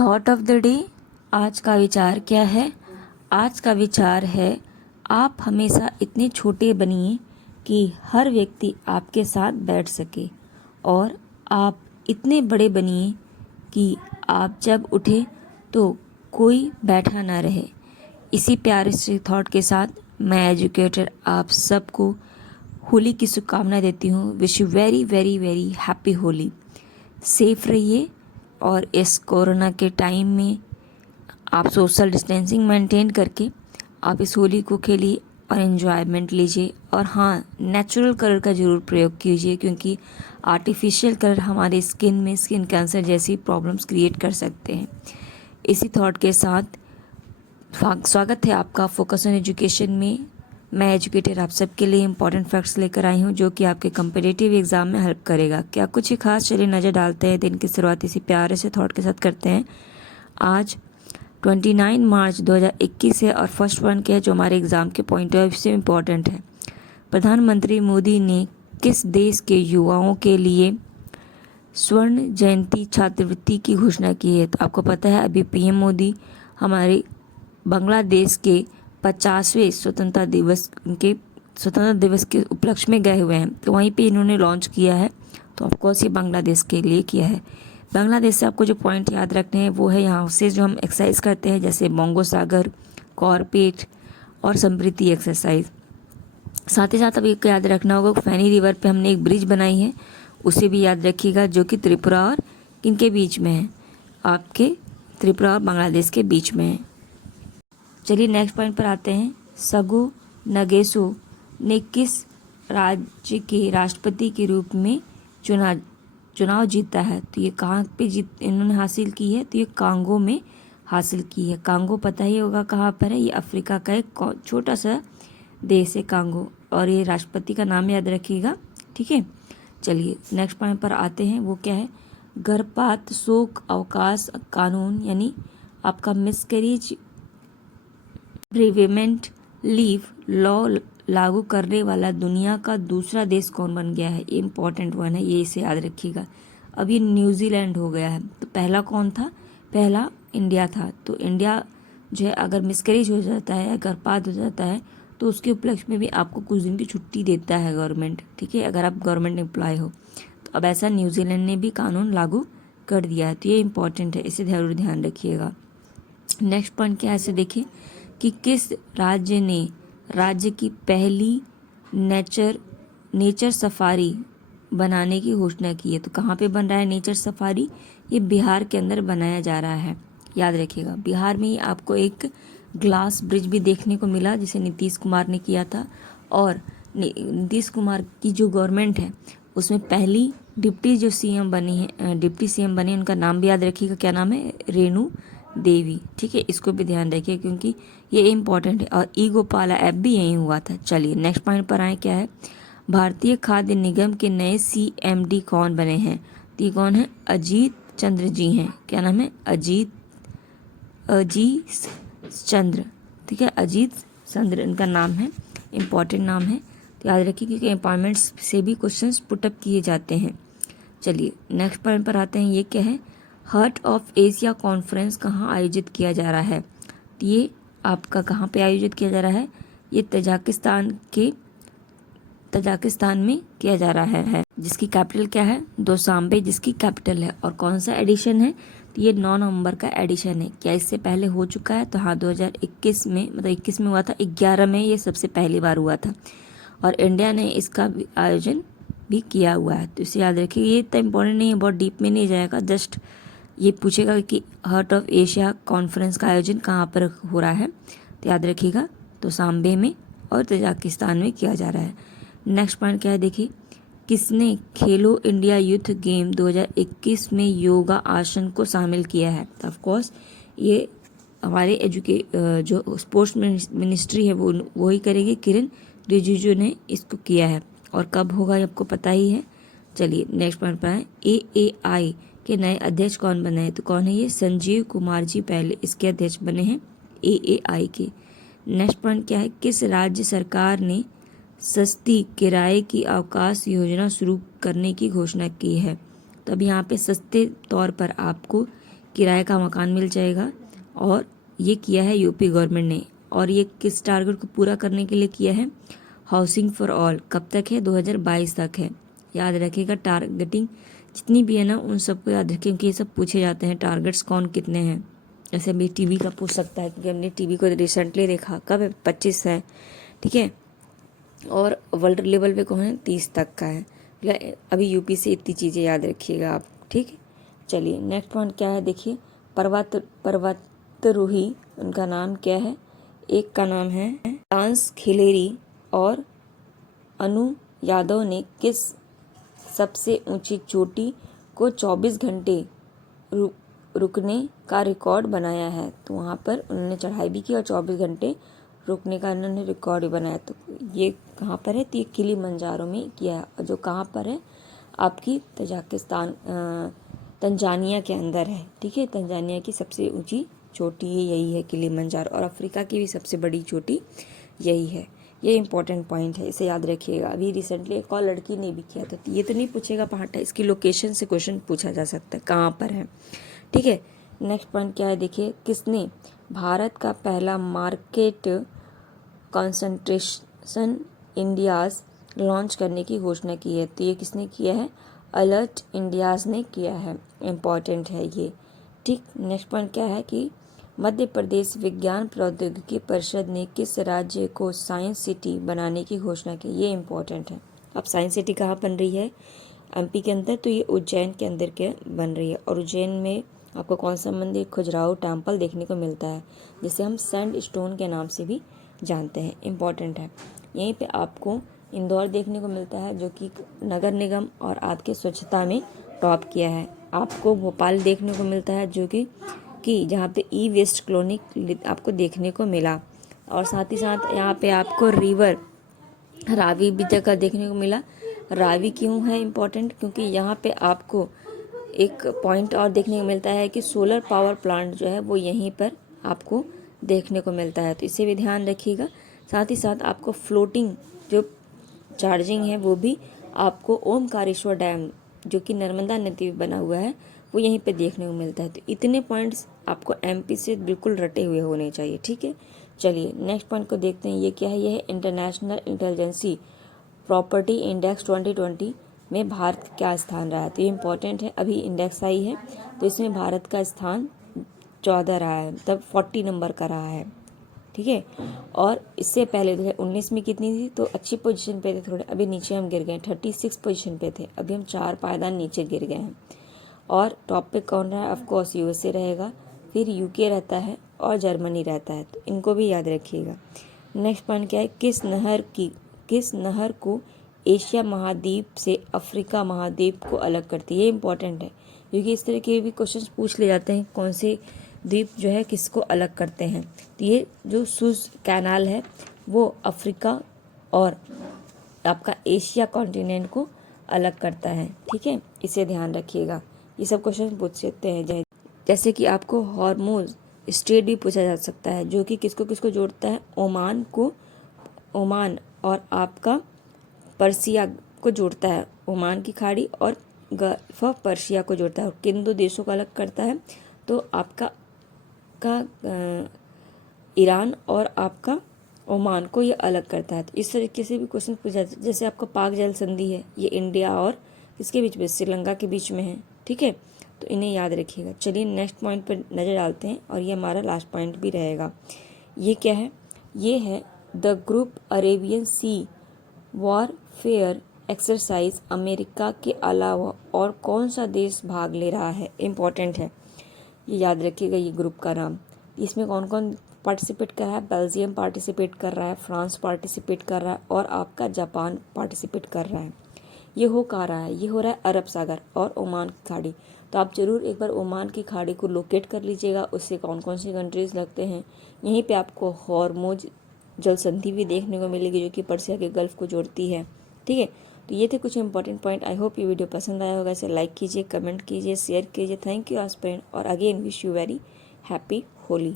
Thought of the day. आज का विचार क्या है? आज का विचार है, आप हमेशा इतने छोटे बनिए कि हर व्यक्ति आपके साथ बैठ सके, और आप इतने बड़े बनिए कि आप जब उठे तो कोई बैठा ना रहे। इसी प्यारे से थॉट के साथ मैं एजुकेटर आप सबको होली की शुभकामनाएं देती हूँ। Wish you very very very happy Holi. Safe रहिए, और इस कोरोना के टाइम में आप सोशल डिस्टेंसिंग मेंटेन करके आप इस होली को खेलिए और एन्जॉयमेंट लीजिए। और हाँ, नेचुरल कलर का ज़रूर प्रयोग कीजिए, क्योंकि आर्टिफिशियल कलर हमारे स्किन में स्किन कैंसर जैसी प्रॉब्लम्स क्रिएट कर सकते हैं। इसी थॉट के साथ स्वागत है आपका फोकस ऑन एजुकेशन में। मैं एजुकेटर आप सबके लिए इंपॉर्टेंट फैक्ट्स लेकर आई हूँ, जो कि आपके कम्पिटिटिव एग्जाम में हेल्प करेगा। क्या कुछ ही खास, चलिए नज़र डालते हैं। दिन की शुरुआत इसी प्यारे से थॉट के साथ करते हैं। आज 29 मार्च 2021 है, और फर्स्ट वन क्या है जो हमारे एग्ज़ाम के पॉइंट ऑफ व्यू से इम्पॉर्टेंट है। प्रधानमंत्री मोदी ने किस देश के युवाओं के लिए स्वर्ण जयंती छात्रवृत्ति की घोषणा की है? तो आपको पता है, अभी पीएम मोदी हमारे बांग्लादेश के 50वें स्वतंत्रता दिवस के उपलक्ष्य में गए हुए हैं, तो वहीं पे इन्होंने लॉन्च किया है। तो ऑफकोर्स ये बांग्लादेश के लिए किया है। बांग्लादेश से आपको जो पॉइंट याद रखने हैं वो है, यहाँ से जो हम एक्सरसाइज करते हैं जैसे बोंगो सागर, कॉर्पेट और समृद्धि एक्सरसाइज। साथ ही साथ अब एक याद रखना होगा, फैनी रिवर पे हमने एक ब्रिज बनाई है, उसे भी याद रखिएगा, जो कि त्रिपुरा और किनके बीच में है? आपके त्रिपुरा और बांग्लादेश के बीच में है। चलिए नेक्स्ट पॉइंट पर आते हैं। सगु नगेसो ने किस राज्य के राष्ट्रपति के रूप में चुनाव जीता है? तो ये कहाँ पे इन्होंने हासिल की है? तो ये कांगो में हासिल की है। कांगो पता ही होगा कहाँ पर है, ये अफ्रीका का एक छोटा सा देश है कांगो, और ये राष्ट्रपति का नाम याद रखिएगा, ठीक है। चलिए नेक्स्ट पॉइंट पर आते हैं, वो क्या है? गर्भपात शोक अवकाश कानून, यानी आपका मिसकैरेज प्रिवेंट लीव लॉ लागू करने वाला दुनिया का दूसरा देश कौन बन गया है? ये इम्पॉर्टेंट वन है, ये इसे याद रखिएगा। अब ये न्यूजीलैंड हो गया है। तो पहला कौन था? पहला इंडिया था। तो इंडिया जो है, अगर मिसकैरेज हो जाता है, गर्भपात हो जाता है, तो उसके उपलक्ष्य में भी आपको कुछ दिन की छुट्टी देता है गवर्नमेंट, ठीक है, अगर आप गवर्नमेंट एम्प्लॉय हो। तो अब ऐसा न्यूजीलैंड ने भी कानून लागू कर दिया है। तो ये इंपॉर्टेंट है, इसे जरूर ध्यान रखिएगा। नेक्स्ट पॉइंट क्या है, ऐसे देखिए कि किस राज्य ने राज्य की पहली नेचर सफारी बनाने की घोषणा की है? तो कहाँ पे बन रहा है नेचर सफारी? ये बिहार के अंदर बनाया जा रहा है, याद रखिएगा। बिहार में ही आपको एक ग्लास ब्रिज भी देखने को मिला, जिसे नीतीश कुमार ने किया था। और नीतीश कुमार की जो गवर्नमेंट है, उसमें पहली डिप्टी सीएम बनी, उनका नाम भी याद रखिएगा। क्या नाम है? रेणु देवी, ठीक है। इसको भी ध्यान रखिए, क्योंकि ये इम्पॉर्टेंट है। और ई गोपाला ऐप भी यहीं हुआ था। चलिए नेक्स्ट पॉइंट पर आए, क्या है? भारतीय खाद्य निगम के नए CMD कौन बने हैं? तो ये कौन है? अजीत चंद्र जी हैं। क्या नाम है? अजीत चंद्र, ठीक है, अजीत चंद्र इनका नाम है, इम्पॉर्टेंट नाम है, तो याद रखिए, क्योंकि एम्प्लॉयमेंट्स से भी क्वेश्चंस पुटअप किए जाते हैं। चलिए नेक्स्ट पॉइंट पर आते हैं, ये क्या है? हार्ट ऑफ एशिया कॉन्फ्रेंस कहाँ आयोजित किया जा रहा है? तो ये आपका कहाँ पे आयोजित किया जा रहा है? ये तजाकिस्तान में किया जा रहा है, जिसकी कैपिटल क्या है? दोसांबे, जिसकी कैपिटल है। और कौन सा एडिशन है? तो ये 9 नवंबर का एडिशन है। क्या इससे पहले हो चुका है? तो हाँ, 2021 में, मतलब 21 में हुआ था, 11 में ये सबसे पहली बार हुआ था, और इंडिया ने इसका आयोजन भी किया हुआ है। तो इसे याद रखिए। ये इतना इम्पोर्टेंट नहीं है, बहुत डीप में नहीं जाएगा, जस्ट ये पूछेगा कि हार्ट ऑफ एशिया कॉन्फ्रेंस का आयोजन कहाँ पर हो रहा है, तो याद रखिएगा, तो सांबे में और तजाकिस्तान में किया जा रहा है। नेक्स्ट पॉइंट क्या है, देखिए, किसने खेलो इंडिया यूथ गेम 2021 में योगा आसन को शामिल किया है? तो ऑफकोर्स ये हमारे जो स्पोर्ट्स मिनिस्ट्री है वो ही करेगी। किरण रिजिजू ने इसको किया है, और कब होगा ये आपको पता ही है। चलिए नेक्स्ट पॉइंट पर आए। AAI के नए अध्यक्ष कौन बने हैं? तो कौन है ये? संजीव कुमार जी पहले इसके अध्यक्ष बने हैं AAI के। नेक्स्ट पॉइंट क्या है? किस राज्य सरकार ने सस्ती किराए की अवकाश योजना शुरू करने की घोषणा की है? तो अब यहाँ पे सस्ते तौर पर आपको किराए का मकान मिल जाएगा। और ये किया है यूपी गवर्नमेंट ने। और ये किस टारगेट को पूरा करने के लिए किया है? Housing for all. कब तक है? 2022 तक है। याद रखिएगा, टारगेटिंग जितनी भी है ना उन सबको याद रखिए, क्योंकि ये सब पूछे जाते हैं टारगेट्स कौन कितने हैं। जैसे अभी टीबी का पूछ सकता है, क्योंकि हमने टीबी को रिसेंटली देखा, कब है? 25 है, ठीक है। और वर्ल्ड लेवल पे कौन है? 30 तक का है। अभी यूपी से इतनी चीज़ें याद रखिएगा आप, ठीक है। चलिए नेक्स्ट पॉइंट क्या है, देखिए। पर्वतारोही, उनका नाम क्या है? एक का नाम है डांस खिलेरी और अनु यादव ने किस सबसे ऊंची चोटी को 24 घंटे रुकने का रिकॉर्ड बनाया है? तो वहाँ पर उन्होंने चढ़ाई भी की और 24 घंटे रुकने का उन्होंने रिकॉर्ड भी बनाया। तो ये कहाँ पर है? तो ये किलिमंजारो में किया है, जो कहाँ पर है? आपकी तंजानिया के अंदर है, ठीक है। तंजानिया की सबसे ऊंची चोटी यही है, किलिमंजारो। और अफ्रीका की भी सबसे बड़ी चोटी यही है। ये इंपॉर्टेंट पॉइंट है, इसे याद रखिएगा। अभी रिसेंटली एक और लड़की ने भी किया था। तो ये तो नहीं पूछेगा पहाड़, इसकी लोकेशन से क्वेश्चन पूछा जा सकता है, कहाँ पर है, ठीक है। नेक्स्ट पॉइंट क्या है, देखिए। किसने भारत का पहला मार्केट कंसंट्रेशन इंडियाज लॉन्च करने की घोषणा की है? तो ये किसने किया है? अलर्ट इंडियाज ने किया है। इम्पॉर्टेंट है ये, ठीक। नेक्स्ट पॉइंट क्या है कि मध्य प्रदेश विज्ञान प्रौद्योगिकी परिषद ने किस राज्य को साइंस सिटी बनाने की घोषणा की? ये इम्पॉर्टेंट है। अब साइंस सिटी कहाँ बन रही है? एमपी के अंदर। तो ये उज्जैन के अंदर के बन रही है। और उज्जैन में आपको कौन सा मंदिर? खजुराहो टेम्पल देखने को मिलता है, जिसे हम सैंड स्टोन के नाम से भी जानते हैं। इम्पॉर्टेंट है। यहीं पे आपको इंदौर देखने को मिलता है, जो कि नगर निगम और आपके स्वच्छता में टॉप किया है। आपको भोपाल देखने को मिलता है, जो कि जहाँ पे ई वेस्ट कॉलोनी आपको देखने को मिला। और साथ ही साथ यहाँ पे आपको रिवर रावी भी जगह देखने को मिला। रावी क्यों है इम्पोर्टेंट? क्योंकि यहाँ पे आपको एक पॉइंट और देखने को मिलता है कि सोलर पावर प्लांट जो है वो यहीं पर आपको देखने को मिलता है, तो इसे भी ध्यान रखिएगा। साथ ही साथ आपको फ्लोटिंग जो चार्जिंग है वो भी आपको ओमकारेश्वर डैम, जो कि नर्मदा नदी में बना हुआ है, वो यहीं पे देखने को मिलता है। तो इतने पॉइंट्स आपको एमपी से बिल्कुल रटे हुए होने चाहिए, ठीक है। चलिए नेक्स्ट पॉइंट को देखते हैं। ये क्या है? ये है इंटरनेशनल इंटेलिजेंसी प्रॉपर्टी इंडेक्स 2020 में भारत का क्या स्थान रहा है? तो ये इंपॉर्टेंट है। अभी इंडेक्स आई है, तो इसमें भारत का स्थान 14 रहा है, मतलब 40 नंबर का रहा है, ठीक है। और इससे पहले 2019 में कितनी थी? तो अच्छी पोजीशन पे थे थोड़े, अभी नीचे हम गिर गए, 36 पोजीशन पे थे, अभी हम 4 पायदान नीचे गिर गए हैं। और टॉप पे कौन रहा है? ऑफकोर्स यूएसए रहेगा, फिर यूके रहता है और जर्मनी रहता है, तो इनको भी याद रखिएगा। नेक्स्ट पॉइंट क्या है? किस नहर को एशिया महाद्वीप से अफ्रीका महाद्वीप को अलग करती है? ये इंपॉर्टेंट है, क्योंकि इस तरह के भी क्वेश्चंस पूछ ले जाते हैं, कौन से द्वीप जो है किसको अलग करते हैं। तो ये जो सुएज कैनाल है वो अफ्रीका और आपका एशिया कॉन्टिनेंट को अलग करता है, ठीक है। इसे ध्यान रखिएगा, ये सब क्वेश्चन पूछ सकते हैं। जैसे कि आपको हॉर्मोज स्ट्रेट भी पूछा जा सकता है, जो कि किसको किसको जोड़ता है? ओमान और आपका पर्सिया को जोड़ता है। ओमान की खाड़ी और गल्फ ऑफ पर्शिया को जोड़ता है, और किन दो देशों को अलग करता है? तो आपका ईरान और आपका ओमान को ये अलग करता है। तो इस तरीके से भी क्वेश्चन पूछा जाता है। जैसे आपका पाक जल संधि है, ये इंडिया और किसके बीच में? श्रीलंका के बीच में है, ठीक है। तो इन्हें याद रखिएगा। चलिए नेक्स्ट पॉइंट पर नज़र डालते हैं, और ये हमारा लास्ट पॉइंट भी रहेगा। ये क्या है? ये है the group Arabian Sea warfare exercise. America के अलावा और कौन सा देश भाग ले रहा है? इम्पॉर्टेंट है, ये याद रखिएगा ये ग्रुप का नाम। इसमें कौन कौन पार्टिसिपेट कर रहा है? बेल्जियम पार्टिसिपेट कर रहा है, फ्रांस पार्टिसिपेट कर रहा है, और आपका जापान पार्टिसिपेट कर रहा है। ये हो कहाँ रहा है? ये हो रहा है अरब सागर और ओमान की खाड़ी। तो आप जरूर एक बार ओमान की खाड़ी को लोकेट कर लीजिएगा, उससे कौन कौन सी कंट्रीज लगते हैं। यहीं पे आपको हॉर्मुज जल संधि भी देखने को मिलेगी, जो कि पर्सिया के गल्फ को जोड़ती है, ठीक है। तो ये थे कुछ इंपॉर्टेंट पॉइंट। आई होप ये वीडियो पसंद आया होगा। इसे लाइक कीजिए, कमेंट कीजिए, शेयर कीजिए। थैंक यू एस्पिरेंट, और again wish you very happy Holi.